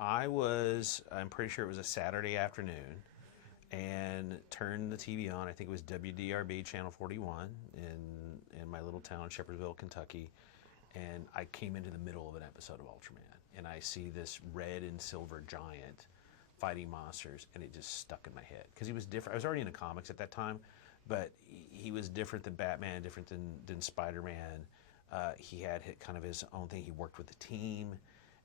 I'm pretty sure it was a Saturday afternoon, and turned the TV on. I think it was WDRB Channel 41 in my little town, Shepherdsville, Kentucky. And I came into the middle of an episode of Ultraman, and I see this red and silver giant fighting monsters, and it just stuck in my head because he was different. I was already into comics at that time, but he was different than Batman, different than Spider-Man. He had kind of his own thing. He worked with the team,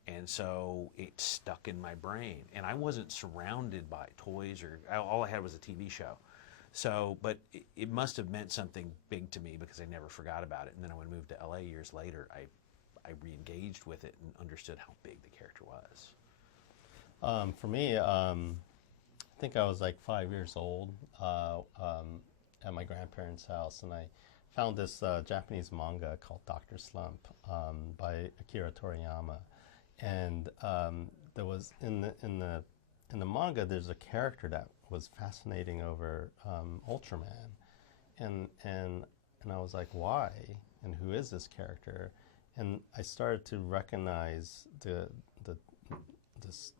and so it stuck in my brain. And I wasn't surrounded by toys, or all I had was a TV show. So, but it must have meant something big to me because I never forgot about it. And then when I moved to LA years later, I re-engaged with it and understood how big the character was. For me, I think I was like 5 years old at my grandparents' house, and I found this Japanese manga called Dr. Slump by Akira Toriyama. And there was in the manga, there's a character that was fascinating over Ultraman, and I was like, why? And who is this character? And I started to recognize this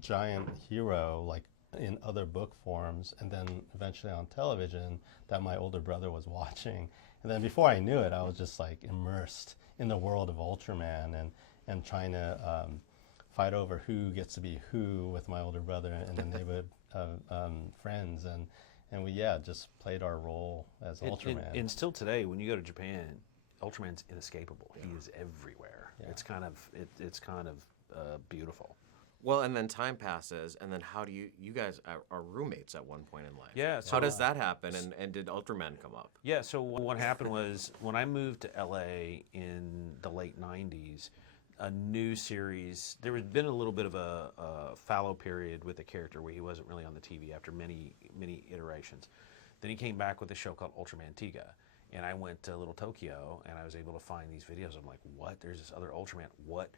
giant hero like in other book forms, and then eventually on television that my older brother was watching. And then before I knew it, I was just like immersed in the world of Ultraman and trying to fight over who gets to be who with my older brother and the neighborhood friends, and we just played our role as Ultraman. And still today, when you go to Japan, Ultraman's inescapable. Yeah. He is everywhere. Yeah. It's kind of beautiful. Well, and then time passes, and then how do you guys are roommates at one point in life? Yeah. So how does that happen, and did Ultraman come up? Yeah, so what happened was when I moved to LA in the late 90s, a new series, there had been a little bit of a fallow period with the character where he wasn't really on the TV after many iterations. Then he came back with a show called Ultraman Tiga, and I went to Little Tokyo, and I was able to find these videos. I'm like, what? There's this other Ultraman. What?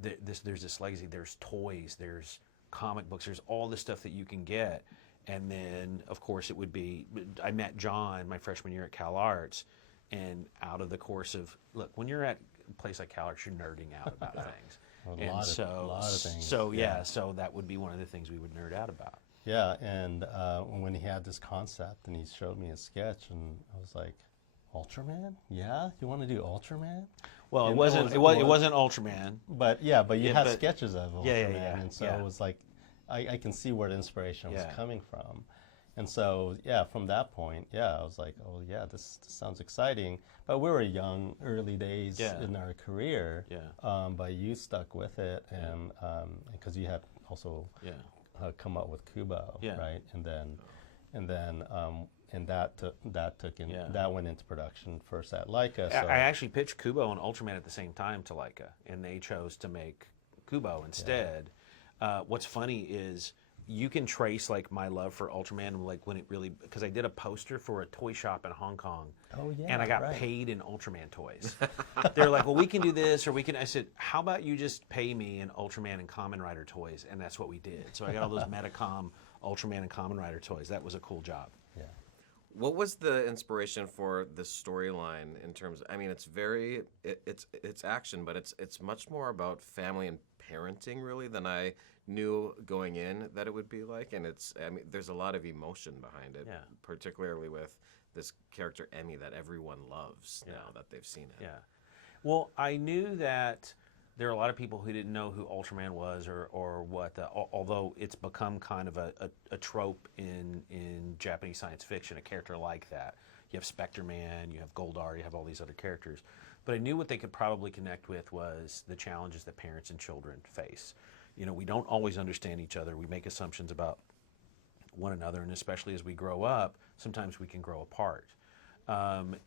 There's this legacy. There's toys. There's comic books. There's all this stuff that you can get. And then, of course, it would be, I met John my freshman year at Cal Arts, and out of the course of, look, when you're at a place like Cal Arts, you're nerding out about things. A lot of things. So, so that would be one of the things we would nerd out about. Yeah, and when he had this concept and he showed me a sketch, and I was like, Ultraman? Yeah, you want to do Ultraman? Well, and it wasn't Ultraman. But you had sketches of Ultraman, and so it was like, I can see where the inspiration was coming from. And so, from that point, I was like, oh yeah, this sounds exciting. But we were young, early days in our career, but you stuck with it, and because you had also come up with Kubo, right? And that went into production first at Laika. So. I actually pitched Kubo and Ultraman at the same time to Laika, and they chose to make Kubo instead. What's funny is you can trace like my love for Ultraman, like when it really, because I did a poster for a toy shop in Hong Kong, and I got paid in Ultraman toys. They're like, well, we can do this, or we can. I said, how about you just pay me in Ultraman and Kamen Rider toys, and that's what we did. So I got all those Metacom Ultraman and Kamen Rider toys. That was a cool job. Yeah. What was the inspiration for the storyline in terms of, I mean, it's very, it's action, but it's much more about family and parenting really than I knew going in that it would be like. And there's a lot of emotion behind it, particularly with this character Emmy that everyone loves now that they've seen it. Yeah. Well, I knew that there are a lot of people who didn't know who Ultraman was or what, although it's become kind of a trope in Japanese science fiction, a character like that. You have Spectre-Man, you have Goldar, you have all these other characters. But I knew what they could probably connect with was the challenges that parents and children face. You know, we don't always understand each other. We make assumptions about one another, and especially as we grow up, sometimes we can grow apart.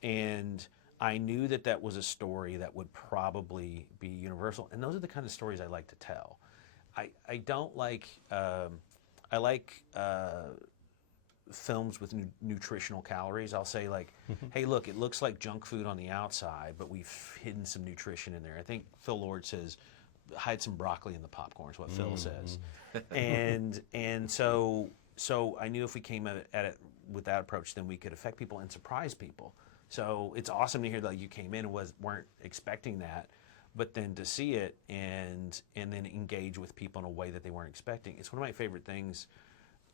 And I knew that was a story that would probably be universal, and those are the kind of stories I like to tell. I don't like, I like films with nutritional calories. I'll say like, hey, look, it looks like junk food on the outside, but we've hidden some nutrition in there. I think Phil Lord says, hide some broccoli in the popcorn is what Phil says. And so I knew if we came at it with that approach, then we could affect people and surprise people. So it's awesome to hear that you came in and weren't expecting that, but then to see it and then engage with people in a way that they weren't expecting. It's one of my favorite things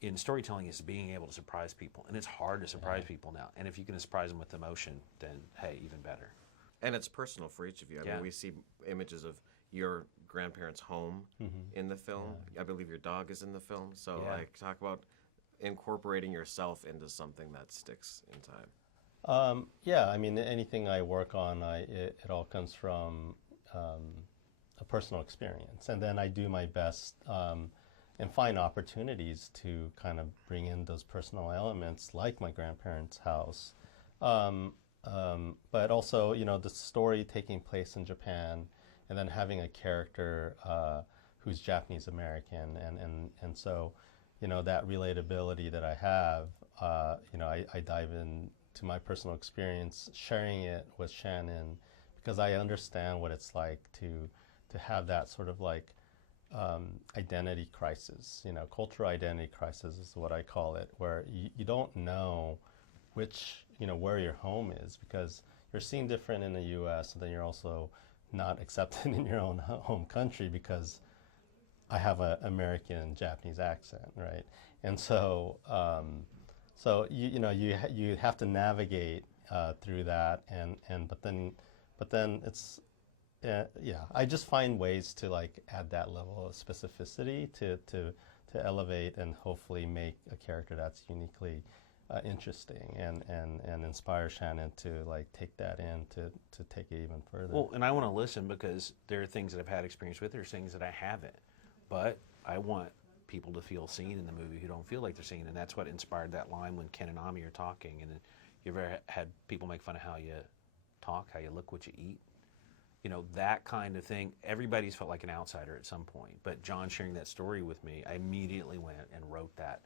in storytelling is being able to surprise people, and it's hard to surprise people now. And if you can surprise them with emotion, then hey, even better. And it's personal for each of you. I mean, we see images of your grandparents' home in the film. I believe your dog is in the film. So like, talk about incorporating yourself into something that sticks in time. Yeah, I mean, anything I work on, it all comes from a personal experience. And then I do my best and find opportunities to kind of bring in those personal elements, like my grandparents' house. But also, you know, the story taking place in Japan, and then having a character who's Japanese American, and so, you know, that relatability that I have, you know, I dive into my personal experience, sharing it with Shannon, because I understand what it's like to have that sort of like identity crisis, you know, cultural identity crisis is what I call it, where you don't know which, you know, where your home is, because you're seen different in the U.S. and then you're also not accepted in your own home country because I have an American Japanese accent, right? And so, so you know, you have to navigate through that, and but then it's yeah, I just find ways to like add that level of specificity to elevate and hopefully make a character that's uniquely interesting and inspire Shannon to like take that in to take it even further. Well, and I want to listen because there are things that I've had experience with, there's things that I haven't. But I want people to feel seen in the movie who don't feel like they're seen, and that's what inspired that line when Ken and Ami are talking. And you ever had people make fun of how you talk, how you look, what you eat? You know, that kind of thing. Everybody's felt like an outsider at some point. But John sharing that story with me, I immediately went and wrote that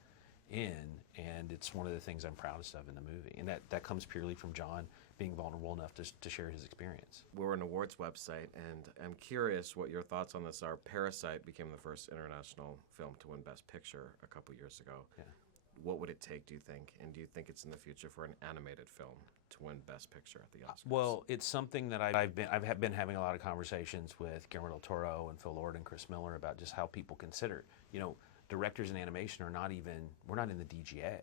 in, and it's one of the things I'm proudest of in the movie. And that comes purely from John being vulnerable enough to share his experience. We're an awards website, and I'm curious what your thoughts on this are. Parasite became the first international film to win Best Picture a couple years ago. Yeah. What would it take, do you think? And do you think it's in the future for an animated film to win Best Picture at the Oscars? Well, it's something that I've been having a lot of conversations with Guillermo del Toro and Phil Lord and Chris Miller about just how people consider. You know, directors in animation are not even, we're not in the DGA.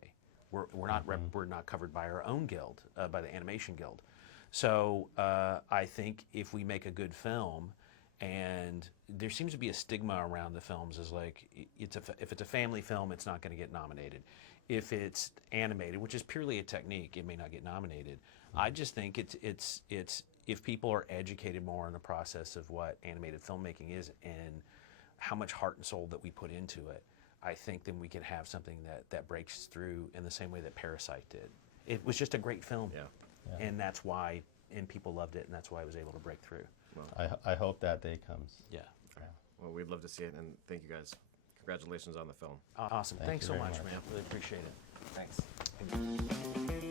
We're not covered by our own guild, by the Animation Guild. So I think if we make a good film, and there seems to be a stigma around the films as like, if it's a family film, it's not going to get nominated. If it's animated, which is purely a technique, it may not get nominated. I just think it's if people are educated more in the process of what animated filmmaking is and how much heart and soul that we put into it, I think then we can have something that breaks through in the same way that Parasite did. It was just a great film, and that's why, and people loved it, and that's why I was able to break through. Well, I hope that day comes. Yeah. Well, we'd love to see it, and thank you guys. Congratulations on the film. Awesome. Thank Thanks you so very much, much. man. Really appreciate it. Thanks.